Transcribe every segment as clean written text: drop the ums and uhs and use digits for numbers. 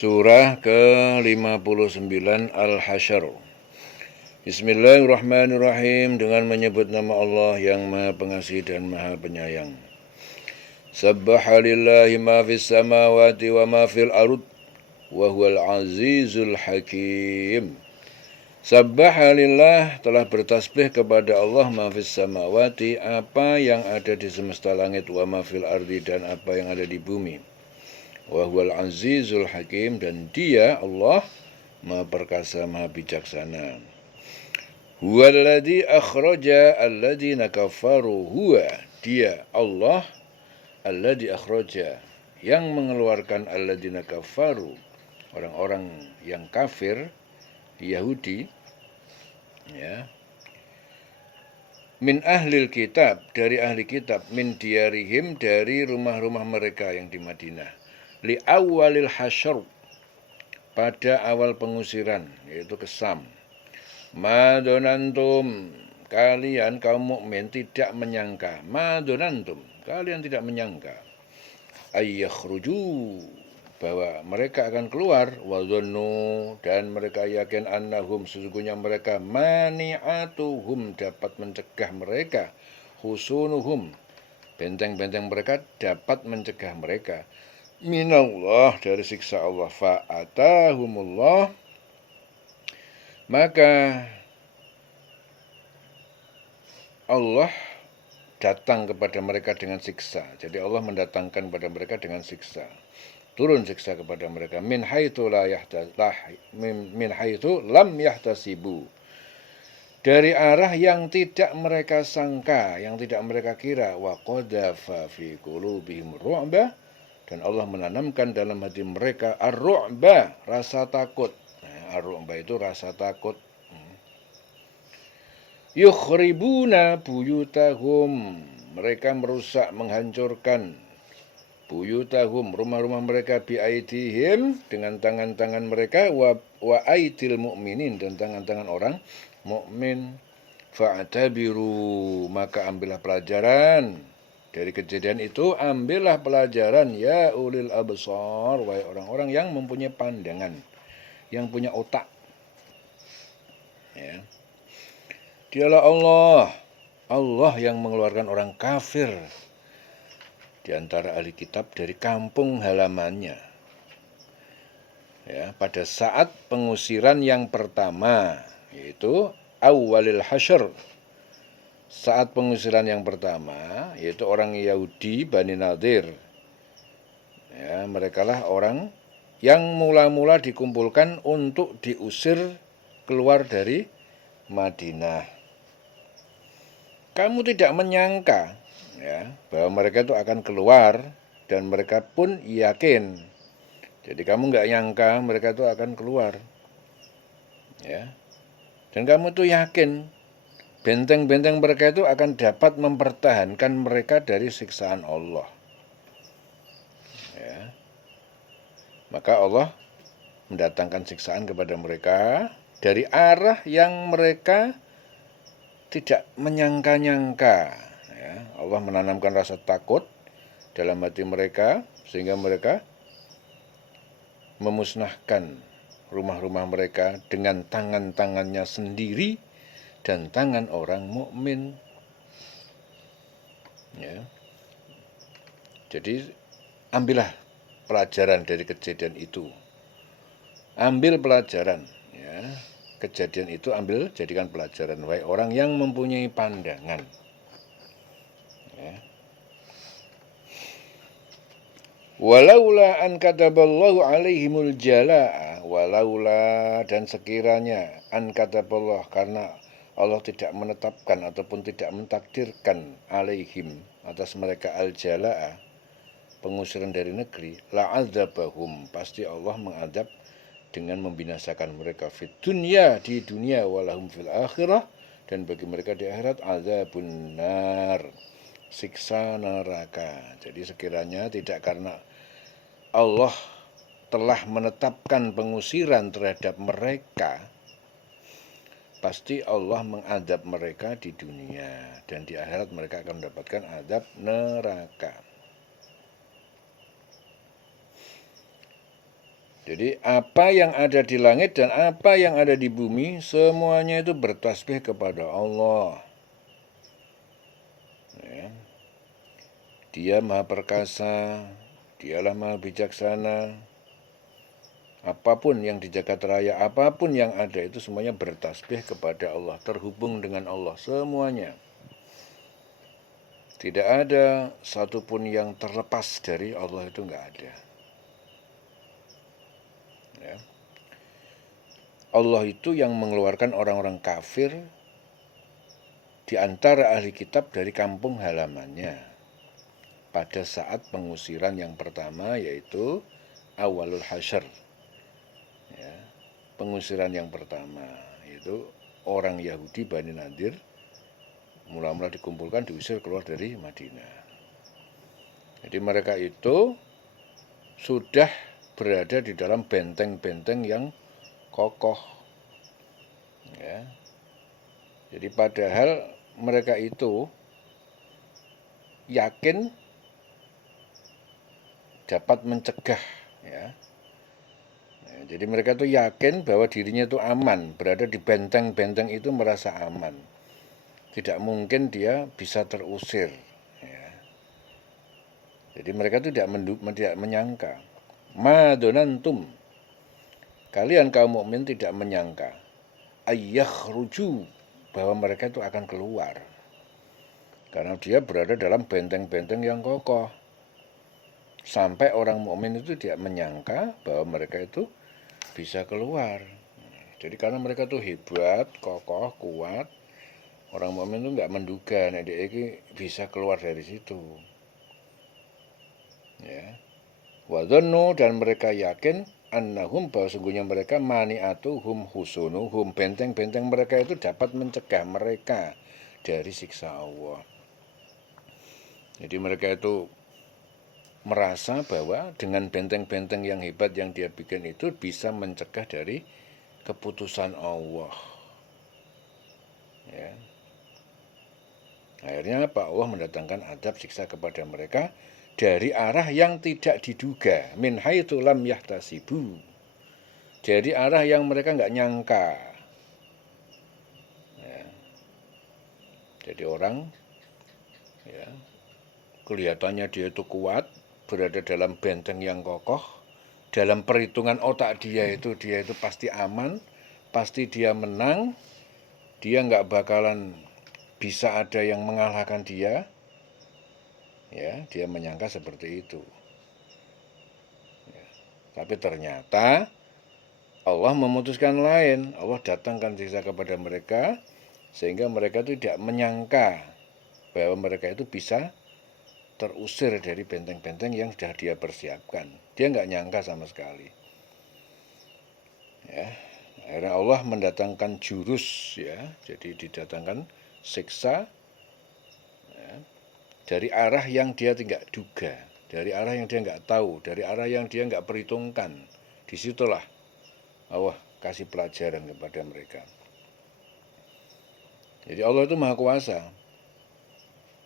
Surah ke-59 Al-Hasyr. Bismillahirrahmanirrahim, dengan menyebut nama Allah yang Maha Pengasih dan Maha Penyayang. Sabbaha lillahi ma fis samawati wa ma fil ard wa huwal azizul hakim. Sabbaha lillah, telah bertasbih kepada Allah, ma fis samawati, apa yang ada di semesta langit, wa ma fil ardi, dan apa yang ada di bumi. Wa huwal azizul hakim, dan dia Allah Maha perkasa, Maha bijaksana. Huwallazi akhraja alladzina kafaru, huwa, dia Allah, alladzi akhraja, yang mengeluarkan alladzina kafaru, orang-orang yang kafir, Yahudi, ya, min ahlil kitab, dari ahli kitab, min diyarihim, dari rumah-rumah mereka yang di Madinah, li awalil hasyr, pada awal pengusiran, yaitu ke Sam. Madonantum, kalian kaum mukmin tidak menyangka, madonantum, kalian tidak menyangka, ayyakhruju, bahwa mereka akan keluar, wadhannu, dan mereka yakin, annahum, sesungguhnya mereka, mani'atuhum, dapat mencegah mereka, husunuhum, benteng-benteng mereka dapat mencegah mereka, minallah, dari siksa Allah, fa'atahumullah, maka Allah datang kepada mereka dengan siksa. Jadi Allah mendatangkan kepada mereka dengan siksa. Turun siksa kepada mereka. Min haitsu lam yahtasibu. Dari arah yang tidak mereka sangka, yang tidak mereka kira. Wa qadhafa fi qulubihim ru'ba, dan Allah menanamkan dalam hati mereka ar-ru'ba, rasa takut. Ar-ru'ba itu rasa takut. Yukhribuna buyutahum, mereka merusak, menghancurkan, buyutahum, rumah-rumah mereka, biaidihim, dengan tangan-tangan mereka, wa aidil mu'minin, dan tangan-tangan orang mukmin. Fa'tabiru, maka ambillah pelajaran dari kejadian itu, ambillah pelajaran, ya ulil absar, wahai orang-orang yang mempunyai pandangan, yang punya otak. Ya. Dialah Allah, Allah yang mengeluarkan orang kafir di antara ahli kitab dari kampung halamannya. Ya, pada saat pengusiran yang pertama, yaitu awalil hasyr. Saat pengusiran yang pertama, yaitu orang Yahudi Bani Nadir. Ya, merekalah orang yang mula-mula dikumpulkan untuk diusir keluar dari Madinah. Kamu tidak menyangka, ya, bahwa mereka itu akan keluar, dan mereka pun yakin. Jadi kamu nggak nyangka mereka itu akan keluar, ya. Dan kamu tuh yakin benteng-benteng mereka itu akan dapat mempertahankan mereka dari siksaan Allah. Ya. Maka Allah mendatangkan siksaan kepada mereka dari arah yang mereka tidak menyangka-nyangka. Ya, Allah menanamkan rasa takut dalam hati mereka, sehingga mereka memusnahkan rumah-rumah mereka dengan tangan-tangannya sendiri dan tangan orang mukmin. Ya. Jadi ambillah pelajaran dari kejadian itu. Ambil pelajaran, ya. Kejadian itu ambil, jadikan pelajaran, wahai orang yang mempunyai pandangan. Ya. Walaula an kataballahu alaihimul jalaa, walaula, dan sekiranya, an kataballah, karena Allah tidak menetapkan ataupun tidak mentakdirkan, alaihim, atas mereka, al jalaa, pengusiran dari negeri, la'adzabahum, pasti Allah mengadab dengan membinasakan mereka, fit dunya, di dunia, walahum fil akhirah, dan bagi mereka di akhirat, azabun nar, siksa neraka. Jadi sekiranya tidak karena Allah telah menetapkan pengusiran terhadap mereka, pasti Allah mengadab mereka di dunia, dan di akhirat mereka akan mendapatkan azab neraka. Jadi apa yang ada di langit dan apa yang ada di bumi, semuanya itu bertasbih kepada Allah. Ya. Dia maha perkasa, dialah maha bijaksana. Apapun yang di jagat raya, apapun yang ada itu semuanya bertasbih kepada Allah, terhubung dengan Allah, semuanya. Tidak ada satupun yang terlepas dari Allah, itu enggak ada. Ya. Allah itu yang mengeluarkan orang-orang kafir di antara ahli kitab dari kampung halamannya pada saat pengusiran yang pertama, yaitu awalul hasyr. Ya, pengusiran yang pertama yaitu orang Yahudi Bani Nadir mula-mula dikumpulkan, diusir keluar dari Madinah. Jadi mereka itu sudah berada di dalam benteng-benteng yang kokoh. Ya. Jadi padahal mereka itu yakin dapat mencegah, ya. Nah, jadi mereka itu yakin bahwa dirinya itu aman, berada di benteng-benteng itu merasa aman. Tidak mungkin dia bisa terusir. Ya. Jadi mereka itu tidak menyangka. Madonantum, kalian kaum mukmin tidak menyangka ayyakhruju, bahwa mereka itu akan keluar. Karena dia berada dalam benteng-benteng yang kokoh. Sampai orang mukmin itu tidak menyangka bahwa mereka itu bisa keluar. Jadi karena mereka itu hebat, kokoh, kuat, orang mukmin itu nggak menduga nek dia ini bisa keluar dari situ. Ya. Wadhannu, dan mereka yakin annahum, bahwa sungguhnya mereka mani'atuhum husunuhum, benteng-benteng mereka itu dapat mencegah mereka dari siksa Allah. Jadi mereka itu merasa bahwa dengan benteng-benteng yang hebat yang dia bikin itu bisa mencegah dari keputusan Allah. Ya. Akhirnya apa? Allah mendatangkan adab siksa kepada mereka dari arah yang tidak diduga, min haitsu lam yahtasibu, dari arah yang mereka nggak nyangka. Ya. Jadi orang, ya, kelihatannya dia itu kuat, berada dalam benteng yang kokoh, dalam perhitungan otak dia itu pasti aman, pasti dia menang, dia nggak bakalan bisa ada yang mengalahkan dia. Ya, dia menyangka seperti itu. Ya. Tapi ternyata Allah memutuskan lain. Allah datangkan siksa kepada mereka sehingga mereka tidak menyangka bahwa mereka itu bisa terusir dari benteng-benteng yang sudah dia persiapkan. Dia nggak nyangka sama sekali. Ya, akhirnya Allah mendatangkan jurus, ya, jadi didatangkan siksa, ya, dari arah yang dia tidak duga, dari arah yang dia nggak tahu, dari arah yang dia nggak perhitungkan. Disitulah Allah kasih pelajaran kepada mereka. Jadi Allah itu maha kuasa.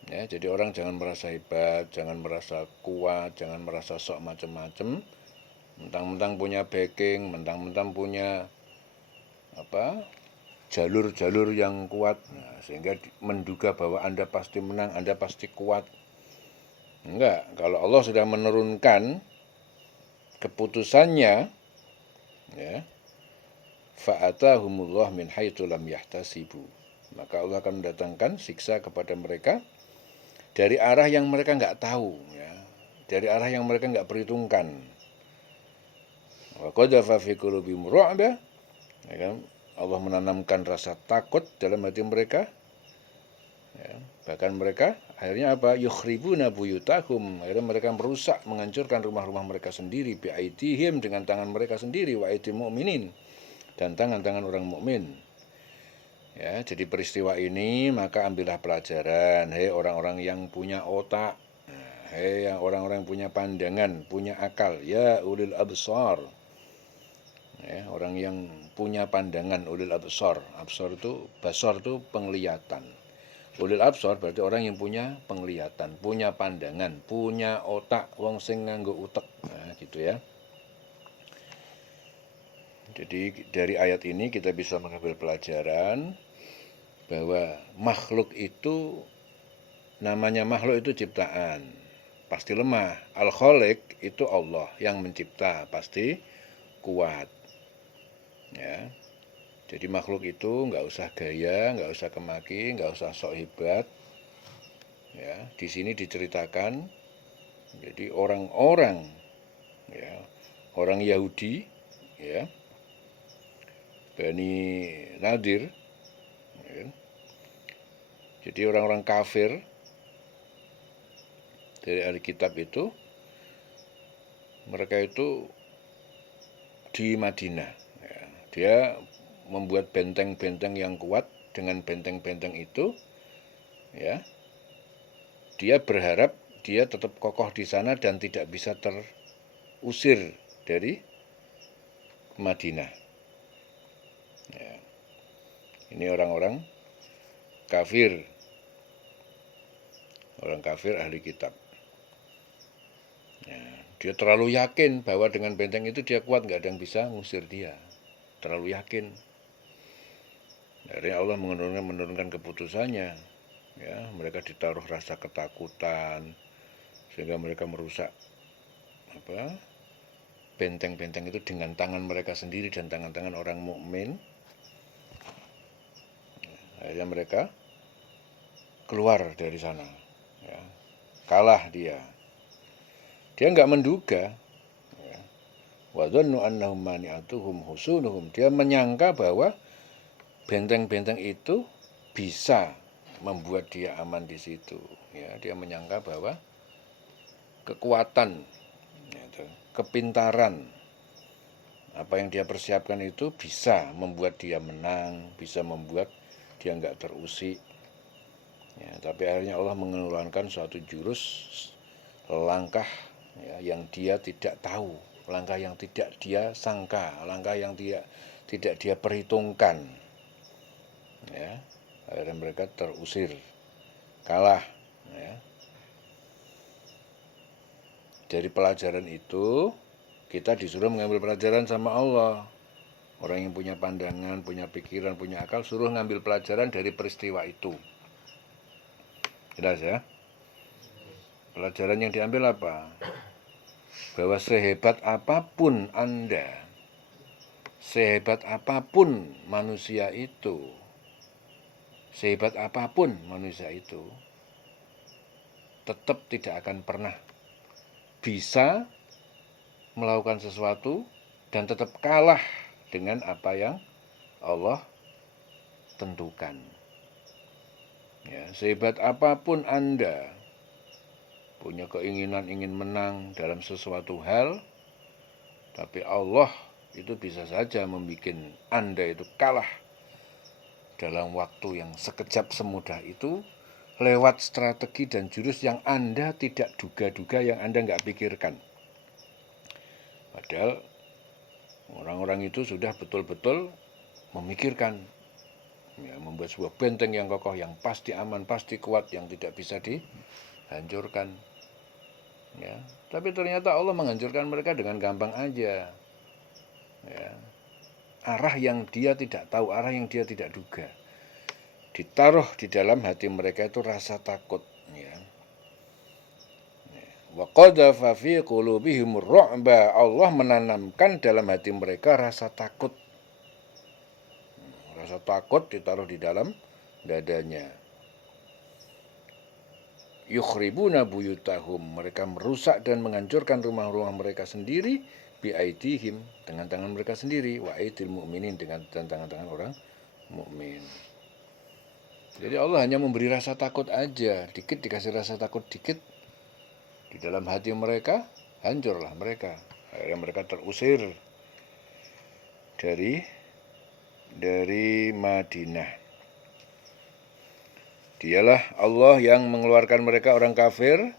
Ya, jadi orang jangan merasa hebat, jangan merasa kuat, jangan merasa sok macam-macam. Mentang-mentang punya backing, mentang-mentang punya jalur-jalur yang kuat, nah, sehingga menduga bahwa Anda pasti menang, Anda pasti kuat. Enggak, kalau Allah sudah menurunkan keputusannya, ya, fa'atahumullah min haitsu lam yahtasibu, maka Allah akan mendatangkan siksa kepada mereka dari arah yang mereka nggak tahu, ya, dari arah yang mereka nggak perhitungkan. Wa qadhafa fi qulubihim ru'ba, ya kan? Allah menanamkan rasa takut dalam hati mereka. Ya, bahkan mereka akhirnya apa? Yukhribuna buyutahum, akhirnya mereka merusak, menghancurkan rumah-rumah mereka sendiri, bi'aidihim, dengan tangan mereka sendiri, wa aidil mu'minin, dan tangan-tangan orang mukmin. Ya, jadi peristiwa ini maka ambillah pelajaran, hei orang-orang yang punya otak, hei orang-orang yang punya pandangan, punya akal, ya ulil absar. Ya, orang yang punya pandangan, ulil absar. Absar itu, basar itu penglihatan. Ulil absar berarti orang yang punya penglihatan, punya pandangan, punya otak, wong sing nganggo utek, nah, gitu ya. Jadi dari ayat ini kita bisa mengambil pelajaran bahwa makhluk itu, namanya makhluk itu ciptaan, pasti lemah. Al-Khaliq itu Allah yang mencipta, pasti kuat. Ya. Jadi makhluk itu nggak usah gaya, nggak usah kemaki, nggak usah sok hebat. Ya, di sini diceritakan. Jadi orang-orang, ya, orang Yahudi, ya, Bani Nadir, ya, jadi orang-orang kafir dari ahli kitab itu, mereka itu di Madinah. Ya, dia membuat benteng-benteng yang kuat. Dengan benteng-benteng itu, ya, dia berharap dia tetap kokoh di sana dan tidak bisa terusir dari Madinah. Ya. Ini orang-orang kafir, orang kafir ahli kitab. Ya. Dia terlalu yakin bahwa dengan benteng itu dia kuat, nggak ada yang bisa ngusir dia. Terlalu yakin. Akhirnya Allah menurunkan keputusannya. Ya, mereka ditaruh rasa ketakutan sehingga mereka merusak benteng-benteng itu dengan tangan mereka sendiri dan tangan-tangan orang mukmin. Akhirnya mereka keluar dari sana. Ya, kalah dia. Dia nggak menduga. Ya. Wa dhannu annahum mani'atuhum husunuhum. Dia menyangka bahwa benteng-benteng itu bisa membuat dia aman di situ. Ya, dia menyangka bahwa kekuatan, kepintaran, apa yang dia persiapkan itu bisa membuat dia menang, bisa membuat dia nggak terusik. Ya, tapi akhirnya Allah mengeluarkan suatu jurus langkah, ya, yang dia tidak tahu, langkah yang tidak dia sangka, langkah yang tidak dia perhitungkan. Ya, akhirnya mereka terusir, kalah. Ya. Dari pelajaran itu kita disuruh mengambil pelajaran sama Allah. Orang yang punya pandangan, punya pikiran, punya akal, suruh ngambil pelajaran dari peristiwa itu. Jelas ya? Pelajaran yang diambil apa? Bahwa sehebat apapun Anda, sehebat apapun manusia itu, sehebat apapun manusia itu, tetap tidak akan pernah bisa melakukan sesuatu dan tetap kalah dengan apa yang Allah tentukan. Ya, sehebat apapun Anda punya keinginan ingin menang dalam sesuatu hal, tapi Allah itu bisa saja membuat Anda itu kalah dalam waktu yang sekejap semudah itu lewat strategi dan jurus yang Anda tidak duga-duga, yang Anda nggak pikirkan. Padahal orang-orang itu sudah betul-betul memikirkan, ya, membuat sebuah benteng yang kokoh, yang pasti aman, pasti kuat, yang tidak bisa dihancurkan. Ya, tapi ternyata Allah menghancurkan mereka dengan gampang aja. Ya, arah yang dia tidak tahu, arah yang dia tidak duga. Ditaruh di dalam hati mereka itu rasa takut. Ya. Wa qadhafa fi qulubihim ru'ba. Allah menanamkan dalam hati mereka rasa takut. Rasa takut ditaruh di dalam dadanya. Yukhribuna buyutahum. Mereka merusak dan menghancurkan rumah-rumah mereka sendiri biaidihim, dengan tangan mereka sendiri, wa aidil mu'minin, dengan tangan-tangan orang mukmin. Jadi Allah hanya memberi rasa takut aja, dikit dikasih rasa takut dikit, di dalam hati mereka hancurlah mereka. Akhirnya mereka terusir dari Madinah. Dialah Allah yang mengeluarkan mereka orang kafir,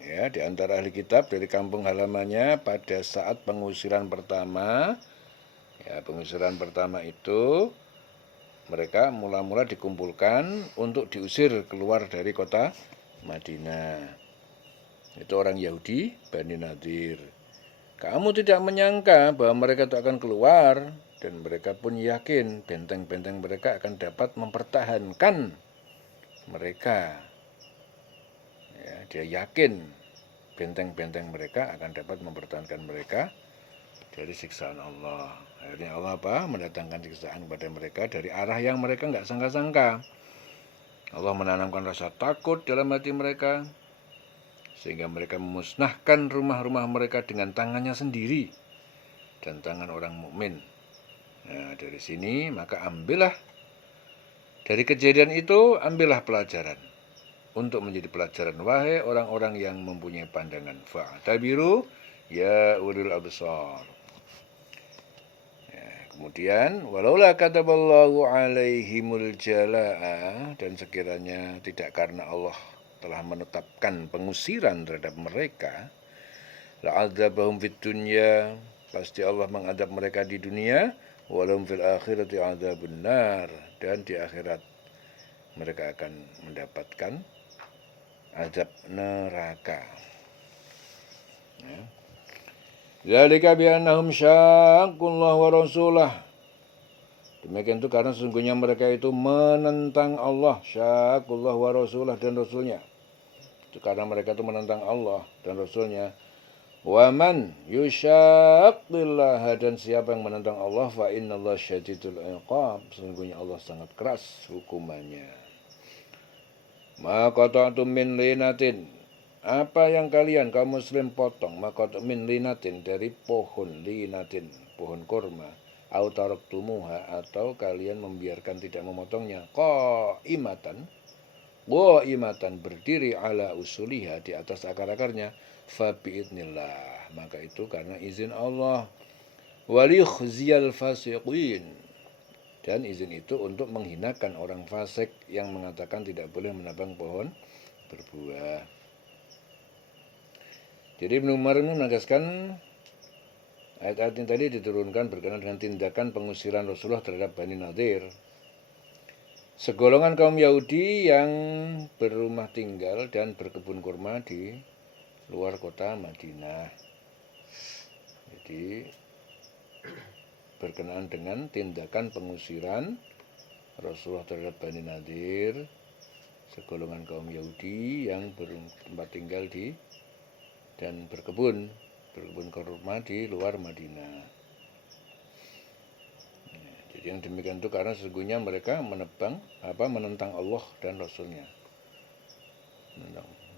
ya, di antara ahli kitab dari kampung halamannya pada saat pengusiran pertama. Ya, pengusiran pertama itu mereka mula-mula dikumpulkan untuk diusir keluar dari kota Madinah. Itu orang Yahudi, Bani Nadir. Kamu tidak menyangka bahwa mereka itu akan keluar, dan mereka pun yakin benteng-benteng mereka akan dapat mempertahankan mereka. Ya, dia yakin benteng-benteng mereka akan dapat mempertahankan mereka dari siksaan Allah. Akhirnya Allah mendatangkan siksaan kepada mereka dari arah yang mereka nggak sangka-sangka. Allah menanamkan rasa takut dalam hati mereka, sehingga mereka memusnahkan rumah-rumah mereka dengan tangannya sendiri dan tangan orang mukmin. Nah, dari sini maka ambillah dari kejadian itu, ambillah pelajaran untuk menjadi pelajaran, wahai orang-orang yang mempunyai pandangan. Fa'tabiru ya ulil absar. Ya, kemudian walaula kataballahu alaihimul jalaa, dan sekiranya tidak karena Allah telah menetapkan pengusiran terhadap mereka, la'adzabahum fid dunya, pasti Allah mengadab mereka di dunia, walahum fil akhirati adzabun nar, dan di akhirat mereka akan mendapatkan azab neraka. Zalika bi annahum syaqqullah wa rasulah. Demikian itu karena sesungguhnya mereka itu menentang Allah, syaqqullah wa rasulah, dan rasulnya. Itu karena mereka itu menentang Allah dan rasulnya. Wa man yushaqqillah, dan siapa yang menentang Allah, fa innallaha syadidul iqab, sesungguhnya Allah sangat keras hukumannya. Maqata'tum min linatin, apa yang kalian kaum muslim potong, maqata'tum min linatin, dari pohon linatin, pohon kurma, au taraktumuha, atau kalian membiarkan tidak memotongnya, qaimatan, berdiri ala usuliha, di atas akar-akarnya, fa biidnillah, maka itu karena izin Allah, walikhziyal fasiqin, dan izin itu untuk menghinakan orang fasik yang mengatakan tidak boleh menebang pohon berbuah. Jadi Ibnu Umar menegaskan ayat-ayat ini tadi diturunkan berkenaan dengan tindakan pengusiran Rasulullah terhadap Bani Nadir, segolongan kaum Yahudi yang berumah tinggal dan berkebun kurma di luar kota Madinah. Jadi berkenaan dengan tindakan pengusiran Rasulullah terhadap Bani Nadir, segolongan kaum Yahudi yang bertempat tinggal di dan berkebun kurma di luar Madinah. Jadi yang demikian itu karena sesungguhnya mereka menentang Allah dan Rasulnya.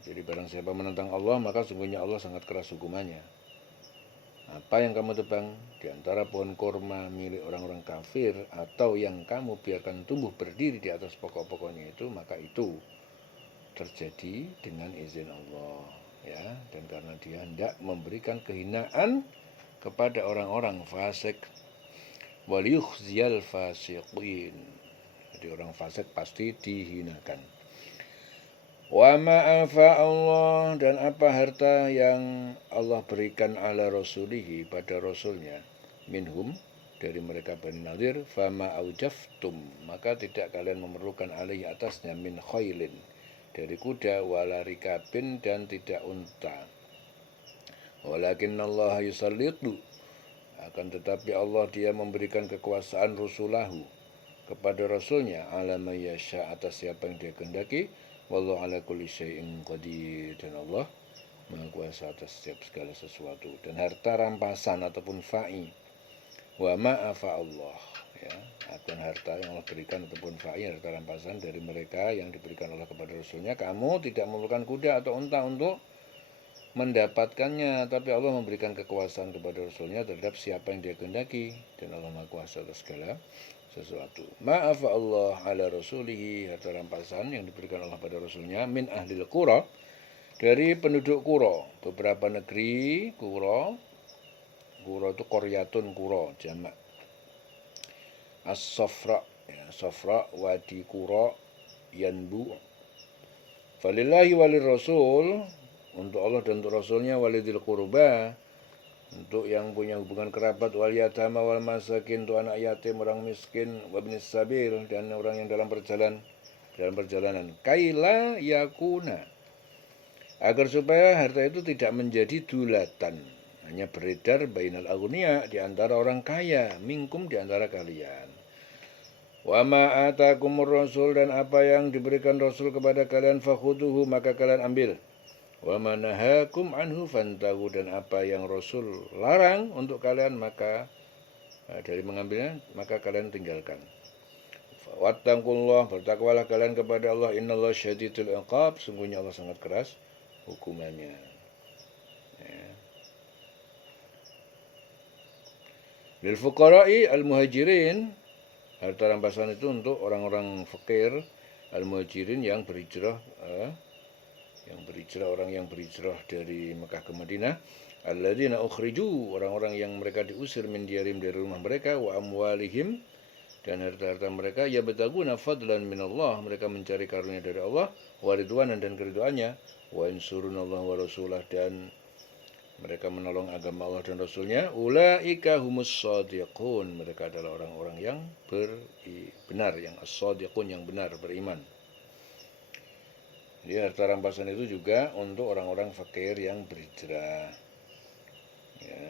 Jadi barang siapa menentang Allah, maka sesungguhnya Allah sangat keras hukumannya. Apa yang kamu tebang di antara pohon kurma milik orang-orang kafir, atau yang kamu biarkan tumbuh berdiri di atas pokok-pokoknya itu, maka itu terjadi dengan izin Allah, ya, dan karena dia hendak memberikan kehinaan kepada orang-orang fasik. Waliyukhziyal fasiqin, jadi orang fasik pasti dihinakan. Wa ma'afa Allah, dan apa harta yang Allah berikan ala rasulihi, pada rasulnya, minhum, dari mereka Bani Nadir, fama aujaftum, maka tidak kalian memerlukan alaihi, atasnya, min khailin, dari kuda, wala rikabin, dan tidak unta. Walakinnallaha yusallitu, akan tetapi Allah dia memberikan kekuasaan rusulahu, kepada rasulnya, ala mayyasha, atas siapa yang dia kehendaki. Wallahu ala kulli syai'in qadir, dan Allah Maha Kuasa atas setiap segala sesuatu. Dan harta rampasan ataupun fa'i, wa ma'afa Allah, ya, akan harta yang Allah berikan ataupun fa'i, harta rampasan dari mereka yang diberikan Allah kepada Rasulnya, kamu tidak memerlukan kuda atau unta untuk mendapatkannya, tapi Allah memberikan kekuasaan kepada Rasulnya terhadap siapa yang dia kehendaki, dan Allah Maha Kuasa atas segala sesuatu. Ma'afa Allah ala rasulihi, harta rampasan yang diberikan Allah pada Rasulnya, min ahlil qura, dari penduduk Qura, beberapa negeri Qura. Qura itu qaryatun, Qura jamak. As-Safra, ya, Safra, Wadi Qura, Yanbu. Falillahi walir rasul, untuk Allah dan untuk Rasulnya, walidil qurba, untuk yang punya hubungan kerabat, wal yatama wal masakin, untuk anak yatim, orang miskin, wabnis sabil, dan orang yang dalam perjalanan, kaila yakuna, agar supaya harta itu tidak menjadi dulatan, hanya beredar bainal aghnia, di antara orang kaya, minkum, di antara kalian. Wa ma atakumur rasul, dan apa yang diberikan Rasul kepada kalian, fakhuduhu, maka kalian ambil. Wa ma nahakum anhu fantahu, dan apa yang Rasul larang untuk kalian, maka dari mengambilnya, maka kalian tinggalkan. Wattaqullah, bertakwalah kalian kepada Allah, innallaha syadidul iqab, sungguhnya Allah sangat keras hukumannya. Ya. Lil fuqara'i al-muhajirin, harta rampasan itu untuk orang-orang fakir al-muhajirin yang berhijrah, orang yang berhijrah dari Mekah ke Madinah, alladzina ukhriju, orang-orang yang mereka diusir min diarim, dari rumah mereka, wa amwalihim, dan harta-harta mereka, yabtaguna fadlan minallah, mereka mencari karunia dari Allah, wa ridwanan, dan keriduannya, wa insurunallah wa rasulah, dan mereka menolong agama Allah dan Rasulnya, ulaika humus shadiqun, mereka adalah orang-orang yang benar, yang as-shadiqun, yang benar, beriman. Jadi harta rampasan itu juga untuk orang-orang fakir yang berhijrah, ya,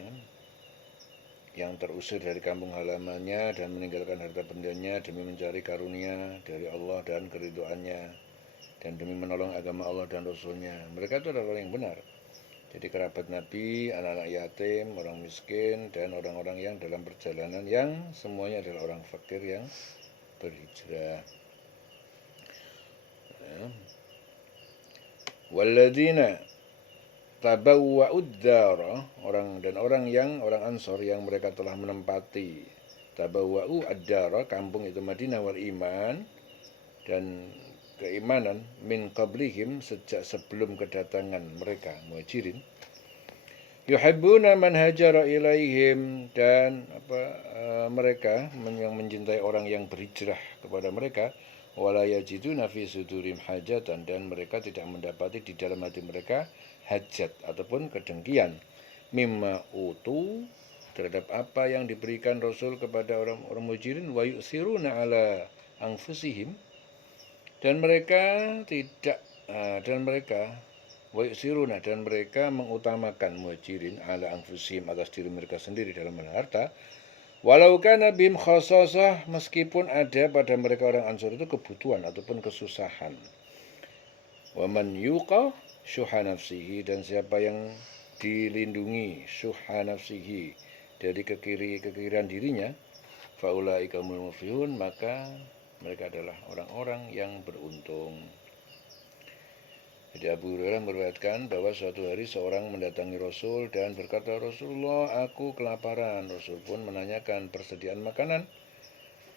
yang terusir dari kampung halamannya dan meninggalkan harta bendanya demi mencari karunia dari Allah dan keriduannya, dan demi menolong agama Allah dan Rasulnya. Mereka itu adalah orang yang benar. Jadi kerabat Nabi, anak-anak yatim, orang miskin, dan orang-orang yang dalam perjalanan, yang semuanya adalah orang fakir yang berhijrah. Ya. Walladzina tabawwa'ud dara, orang Ansor yang mereka telah menempati, tabawwa'u ad-dara, kampung itu Madinah, wal iman, dan keimanan, min qablihim, sejak sebelum kedatangan mereka muhajirin, yuhibbuna man hajara ilaihim, dan mereka yang mencintai orang yang berhijrah kepada mereka, wala yajiduna fi sudurim hajatan, dan mereka tidak mendapati di dalam hati mereka hajat ataupun kedengkian, mimma utu, terhadap apa yang diberikan Rasul kepada orang-orang muhajirin, wa yusiruna ala anfusihim, dan mereka mengutamakan muhajirin ala anfusihim, atas diri mereka sendiri dalam harta, walau kana bihim khasasah, meskipun ada pada mereka orang Ansor itu kebutuhan ataupun kesusahan. Wa man yuqa syuha nafsihi, dan siapa yang dilindungi syuha nafsihi, dari kekirian dirinya, faulaika humul muflihun, maka mereka adalah orang-orang yang beruntung. Jadi Abu Hurairah meriwayatkan bahwa suatu hari seorang mendatangi Rasul dan berkata, Rasulullah, aku kelaparan. Rasul pun menanyakan persediaan makanan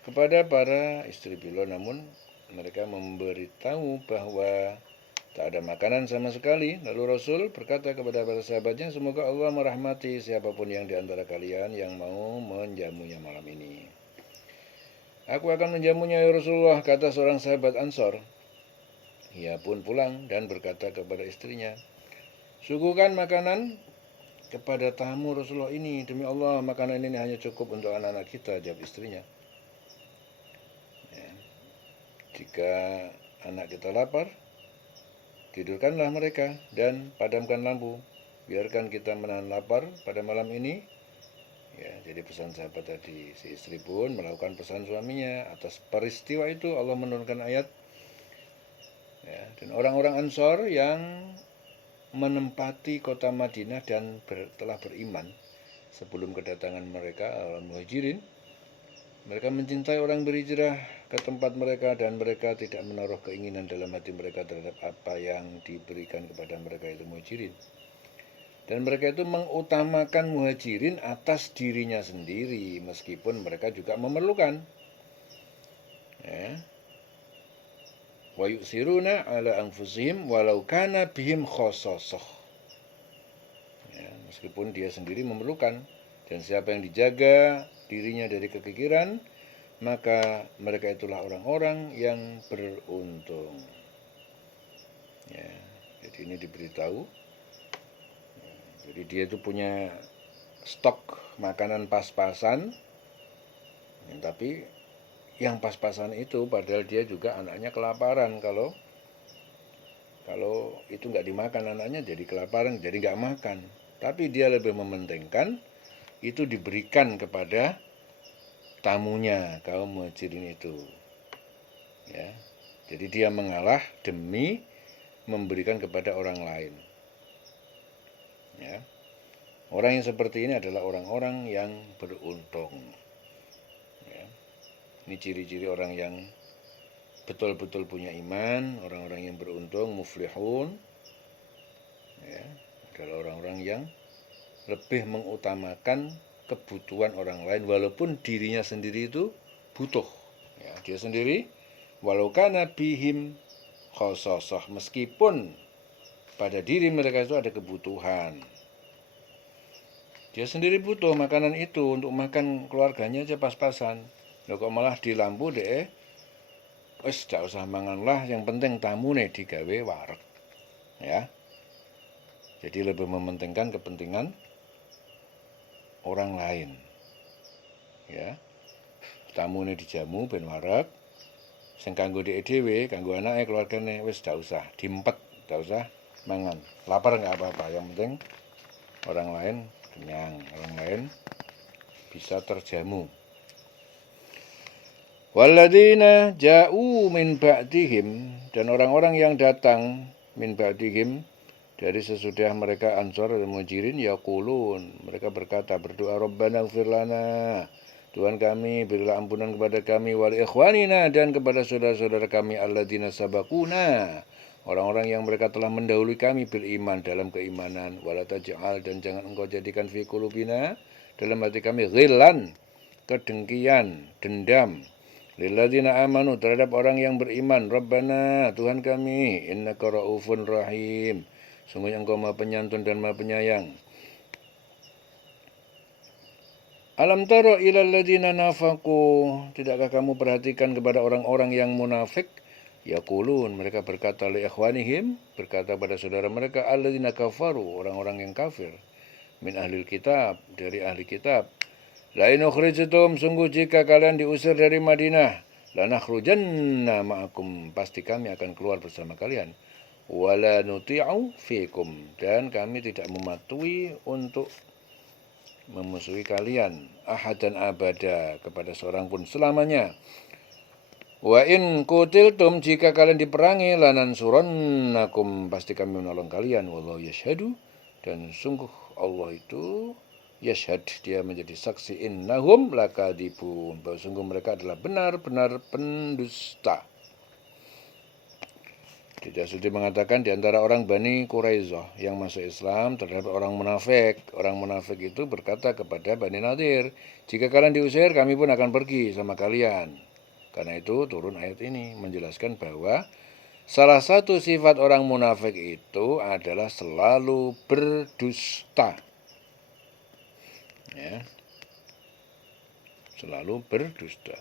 kepada para istri beliau, namun mereka memberitahu bahwa tak ada makanan sama sekali. Lalu Rasul berkata kepada para sahabatnya, semoga Allah merahmati siapapun yang di antara kalian yang mau menjamunya malam ini. Aku akan menjamunya ya Rasulullah, kata seorang sahabat Ansor. Ia pun pulang dan berkata kepada istrinya, suguhkan makanan kepada tamu Rasulullah ini, demi Allah makanan ini hanya cukup untuk anak-anak kita, jawab istrinya. Ya. Jika anak kita lapar, tidurkanlah mereka dan padamkan lampu, biarkan kita menahan lapar pada malam ini. Ya, jadi pesan sahabat tadi, si istri pun melakukan pesan suaminya. Atas peristiwa itu Allah menurunkan ayat, ya, dan orang-orang Ansor yang menempati kota Madinah dan telah beriman sebelum kedatangan mereka muhajirin, mereka mencintai orang berhijrah ke tempat mereka, dan mereka tidak menaruh keinginan dalam hati mereka terhadap apa yang diberikan kepada mereka itu muhajirin. Dan mereka itu mengutamakan muhajirin atas dirinya sendiri, meskipun mereka juga memerlukan. Ya. Wa yusiruna ala anfusihim walau kana bihim khasasah. Ya, meskipun dia sendiri memerlukan. Dan siapa yang dijaga dirinya dari kekikiran, maka mereka itulah orang-orang yang beruntung. Ya, jadi ini diberitahu. Jadi dia itu punya stok makanan pas-pasan, tapi yang pas-pasan itu padahal dia juga anaknya kelaparan. Kalau itu nggak dimakan anaknya, jadi kelaparan, jadi nggak makan. tapi dia lebih mementingkan itu diberikan kepada tamunya, kaum Muhajirin itu. Ya. Jadi dia mengalah demi memberikan kepada orang lain. Ya. Orang yang seperti ini adalah orang-orang yang beruntung. Ya. Ini ciri-ciri orang yang betul-betul punya iman, orang-orang yang beruntung, muflihun. Ya. Adalah orang-orang yang lebih mengutamakan kebutuhan orang lain walaupun dirinya sendiri itu butuh. Ya, dia sendiri walau kana bihim khososah, meskipun pada diri mereka itu ada kebutuhan. Dia sendiri butuh makanan itu untuk makan keluarganya aja pas-pasan. Loh kok malah di lampu deh, wis gak usah mangan lah, yang penting tamu nih digawe wareg. Ya. Jadi lebih mementingkan kepentingan orang lain. Ya. Tamu nih dijamu ben wareg. Sing kanggo dhek dhewe, kanggo anake keluargane wis gak usah diempet, gak usah mangan. Lapar enggak apa-apa, yang penting orang lain kenyang, orang lain bisa terjamu. Walladzina ja'u min ba'dihim, dan orang-orang yang datang min ba'dihim dari sesudah mereka Ansor dan Muhajirin yaqulun, mereka berkata, berdoa, Rabbana ighfir lana, Tuhan kami berilah ampunan kepada kami, wal ikhwanina, dan kepada saudara-saudara kami alladzina sabaquna, orang-orang yang mereka telah mendahului kami bil iman, dalam keimanan, wala taj'al, dan jangan engkau jadikan fi qulubina, dalam hati kami, ghillan, kedengkian, dendam, lilladzina amanu, terhadap orang yang beriman, Rabbana, Tuhan kami, innaka raufun rahim, sungguh engkau maha penyantun dan maha penyayang. Alam tara ilal ladzina nafaqu, tidakkah kamu perhatikan kepada orang-orang yang munafik? Yaqulun, mereka berkata li ikhwanihim, berkata pada saudara mereka, alladzina kafaru, orang-orang yang kafir, min ahlil kitab, dari ahli kitab. La in ukhrijtum, sungguh jika kalian diusir dari Madinah, lanakhrujanna ma'akum, pasti kami akan keluar bersama kalian. Wala nuti'u fikum, dan kami tidak mematuhi untuk memusuhi kalian, ahad dan abada, kepada seorang pun selamanya. Wa in kutiltum, jika kalian diperangi, lanansurannakum, pasti kami menolong kalian. Wallahu yashhadu, dan sungguh Allah itu yashhad, dia menjadi saksi, innahum lakadibun, bahwa sungguh mereka adalah benar-benar pendusta. Tidak sudah mengatakan di antara orang Bani Quraisyah yang masuk Islam terhadap orang munafik. Orang munafik itu berkata kepada Bani Nadir, jika kalian diusir, kami pun akan pergi sama kalian. Karena itu turun ayat ini menjelaskan bahwa salah satu sifat orang munafik itu adalah selalu berdusta. Ya. Selalu berdusta.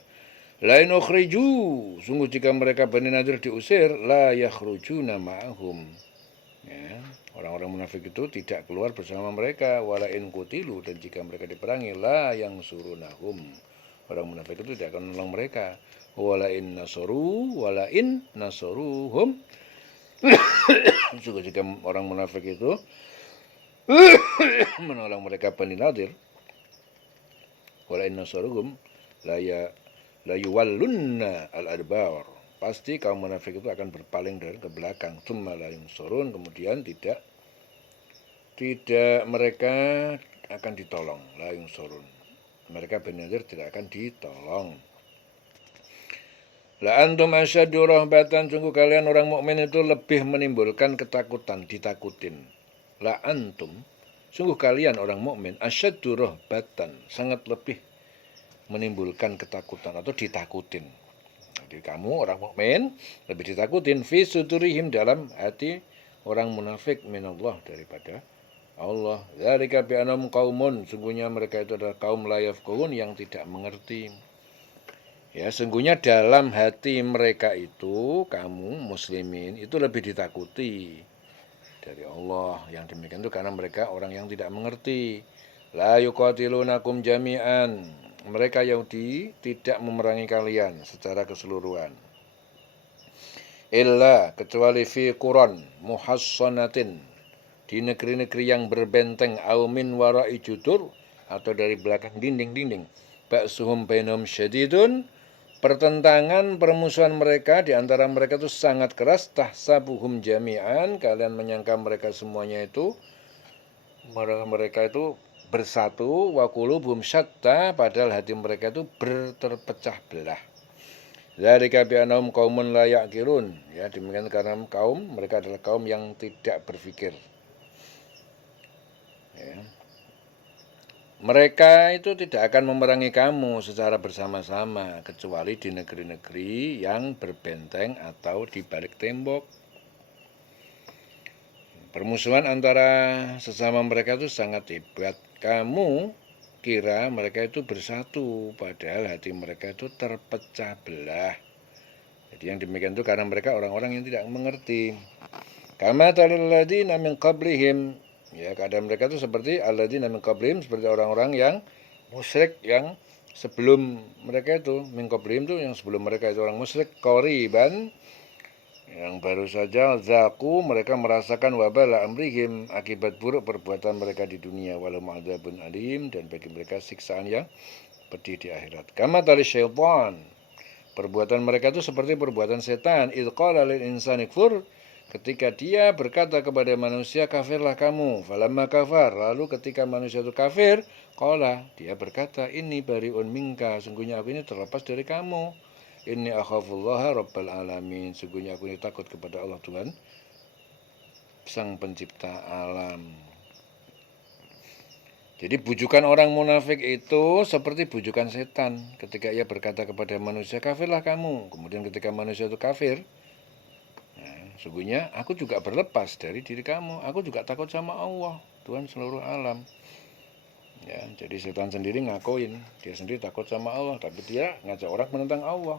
Lain ukhriju, sungguh jika mereka Bani Nadir diusir, la yakhrujuna ma'ahum. Ya, orang-orang munafik itu tidak keluar bersama mereka, wala in qutilu, dan jika mereka diperangi, la yang surunahum. Orang munafik itu tidak akan menolong mereka. Wala in nasoruhum. Sungguh jika orang munafik itu menolong mereka Bani Nadir, wala in nasoruhum, la yuwallunna al-adbar, pasti kaum munafik itu akan berpaling dari ke belakang. Tsumma la yunsurun, kemudian tidak mereka akan ditolong. La yunsurun, mereka benar-benar tidak akan ditolong. La antum asyaddu rahbatan, sungguh kalian orang mukmin itu lebih menimbulkan ketakutan, ditakutin. La antum, sungguh kalian orang mukmin, asyaddu rahbatan, sangat lebih menimbulkan ketakutan atau ditakutin. Jadi kamu orang mukmin lebih ditakutin fi sudurihim, dalam hati orang munafik, minallah, daripada Allah. Dzalika bi annahum qaumun, sungguhnya mereka itu adalah kaum la yafqahun, yang tidak mengerti. Ya, sungguhnya dalam hati mereka itu, kamu muslimin itu lebih ditakuti dari Allah. Yang demikian itu karena mereka orang yang tidak mengerti. La yuqatilunakum jami'an, mereka Yahudi tidak memerangi kalian secara keseluruhan. Illa, kecuali fi quran muhassanatin, di negeri-negeri yang berbenteng, au min wara'i judur, atau dari belakang dinding-dinding. Ba'suhum bainahum syadidun, pertentangan permusuhan mereka di antara mereka itu sangat keras. Tahsabuhum jami'an, kalian menyangka mereka semuanya itu bersatu. Wa qulubuhum syatta, padahal hati mereka itu terpecah belah. Dzalika bi annahum qaumun la ya'qilun. Ya, demikian karena mereka adalah kaum yang tidak berpikir. Ya. Mereka itu tidak akan memerangi kamu secara bersama-sama kecuali di negeri-negeri yang berbenteng atau di balik tembok. Permusuhan antara sesama mereka itu sangat hebat. Kamu kira mereka itu bersatu, padahal hati mereka itu terpecah belah. Jadi yang demikian itu karena mereka orang-orang yang tidak mengerti. Kama talil ladzina min qablihim, ya, keadaan mereka itu seperti alladzina min qablihim, seperti orang-orang yang musyrik yang sebelum mereka itu. Min qablihim itu yang sebelum mereka itu orang musyrik, qoriban, yang baru saja zaku, mereka merasakan wabala amrihim, akibat buruk perbuatan mereka di dunia, walau ma'adzabun alim, dan bagi mereka siksaan yang pedih di akhirat. Kama tali syaitan, perbuatan mereka itu seperti perbuatan setan. Idz qala lil insani kfur, ketika dia berkata kepada manusia, kafirlah kamu. Falamma kafar, lalu ketika manusia itu kafir, qala, dia berkata, inni bariun minka, sungguhnya aku ini terlepas dari kamu. Inni akhafullaha rabbal alamin, sungguhnya aku ini takut kepada Allah Tuhan sang pencipta alam. Jadi bujukan orang munafik itu seperti bujukan setan. Ketika ia berkata kepada manusia, kafirlah kamu. Kemudian ketika manusia itu kafir, sungguhnya aku juga berlepas dari diri kamu. Aku juga takut sama Allah, Tuhan seluruh alam. Ya, jadi setan sendiri ngakuin dia sendiri takut sama Allah, tapi dia ngajak orang menentang Allah.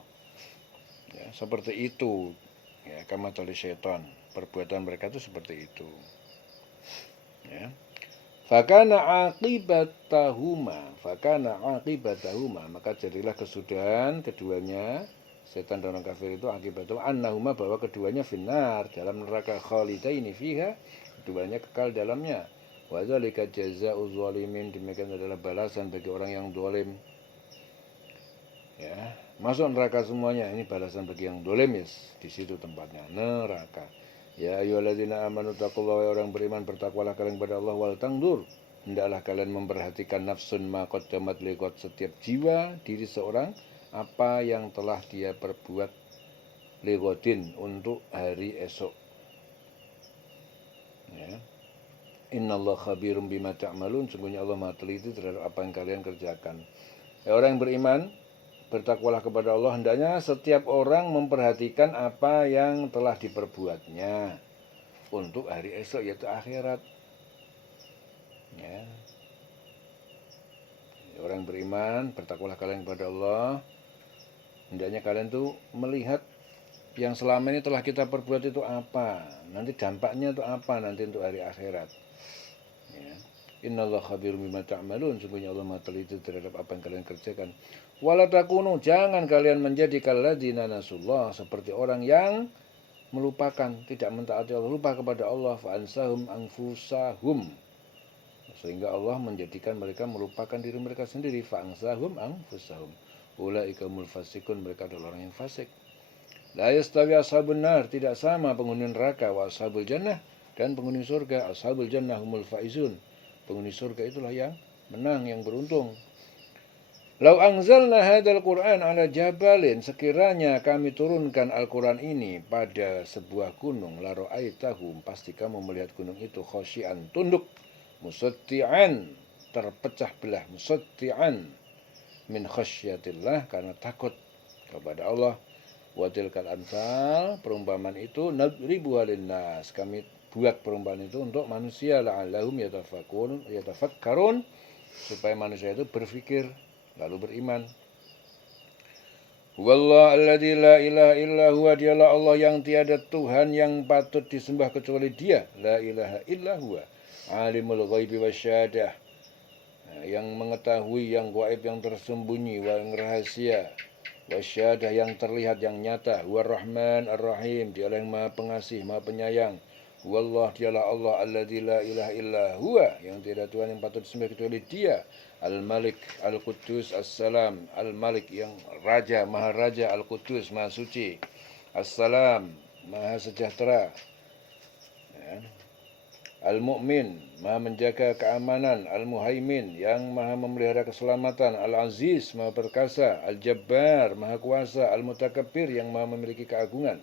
Ya, seperti itu. Ya, kama tali setan. Perbuatan mereka itu seperti itu. Ya. Fakana aqibatahuma, maka jadilah kesudahan keduanya, setan dan orang kafir itu, akibatnya annahuma, bahwa keduanya finnar, dalam neraka, khalidaini fiha, keduanya kekal dalamnya. Wa dzalika jazaa'uz zalimin, demikian adalah balasan bagi orang yang zalim. Ya, masuk neraka semuanya, ini balasan bagi yang zalim, ya, di situ tempatnya neraka. Ya ayyuhalladzina amanu taqullaha, orang beriman bertakwalah kalian kepada Allah, wal tangdur, hendaklah kalian memperhatikan nafsun ma qaddamat liqad, setiap jiwa diri seorang apa yang telah dia perbuat, liqadin, untuk hari esok. Ya. Innallaha khabirum bima ta'malun, sungguhnya Allah Maha teliti terhadap apa yang kalian kerjakan. Ya, orang yang beriman bertakwalah kepada Allah, hendaknya setiap orang memperhatikan apa yang telah diperbuatnya untuk hari esok, yaitu akhirat. Ya. Orang beriman bertakwalah kalian kepada Allah, hendaknya kalian tuh melihat yang selama ini telah kita perbuat itu apa, nanti dampaknya itu apa nanti untuk hari akhirat. Ya. Innallaha khabirum bima ta'malun, sungguhnya Allah Maha teliti terhadap apa yang kalian kerjakan. Wala takunu, jangan kalian menjadi kalladzina nasullah, seperti orang yang melupakan, tidak mentaati Allah, lupa kepada Allah, fa ansahum anfusahum, sehingga Allah menjadikan mereka melupakan diri mereka sendiri, fa ansahum anfusahum. Ulaika humul fasikun, mereka adalah orang yang fasik. La yastawi ashabun nar, tidak sama penghuni neraka, wa ashabul jannah, dan penghuni surga. Ashabul jannah humul faizun, penghuni surga itulah yang menang, yang beruntung. Lau anzalna hadzal Qur'an ala jabalin, sekiranya kami turunkan Al-Qur'an ini pada sebuah gunung, la ra'aitahum, pasti kamu melihat gunung itu khosyian, tunduk, musaddian, terpecah belah, musaddian, min khasyatillah, karena takut kepada Allah. Wa tilkal amsal, perumpamaan itu nadribu linnas, kami buat perumpamaan itu untuk manusia, la'allahum yatafakkarun, supaya manusia itu berpikir lalu beriman. Wallahu alladzi la ilaha illa huwa, dialah Allah yang tiada Tuhan yang patut disembah kecuali Dia, la ilaha illa huwa, alimul ghaibi wasyahadah, yang mengetahui yang gaib, yang tersembunyi, yang rahasia, wasyahadah, yang terlihat, yang nyata, huwa rahman ar-rahim, dialah yang Maha Pengasih, Maha Penyayang, Wallah dialah Allah alladzi la ilaha illa huwa, yang tiada Tuhan yang patut disembah kecuali Dia. Al-Malik, Al-Quddus, As-Salam. Al-Malik yang raja, maha raja, Al-Quddus maha suci, As-Salam maha sejahtera. Ya. Al-Mu'min maha menjaga keamanan, Al-Muhaimin yang maha memelihara keselamatan, Al-Aziz maha perkasa, Al-Jabbar maha kuasa, Al-Mutakabbir yang maha memiliki keagungan.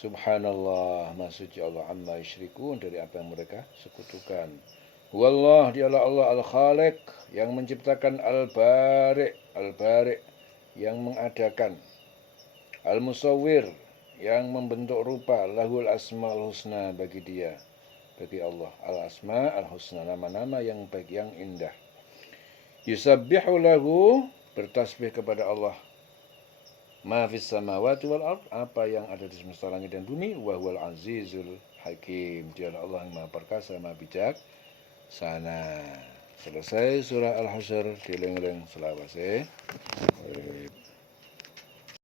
Subhanallah, maha suci Allah amma yusyrikun, dari apa yang mereka sekutukan. Wallah dialah Allah Al-Khaliq yang menciptakan, Al-Bari', Al-Bari' yang mengadakan, Al-Musawwir yang membentuk rupa, Lahul Asmaul Husna, bagi Dia, bagi Allah Al-Asma Al-Husna, nama-nama yang baik, yang indah. Yusabbihu lahu, bertasbih kepada Allah, ma fis samawati wal ard, apa yang ada di semesta langit dan bumi, wa huwal azizul hakim, dialah Allah yang maha perkasa, maha bijak sana. Selesai surah Al-Hasyr, dieling-eling selawase.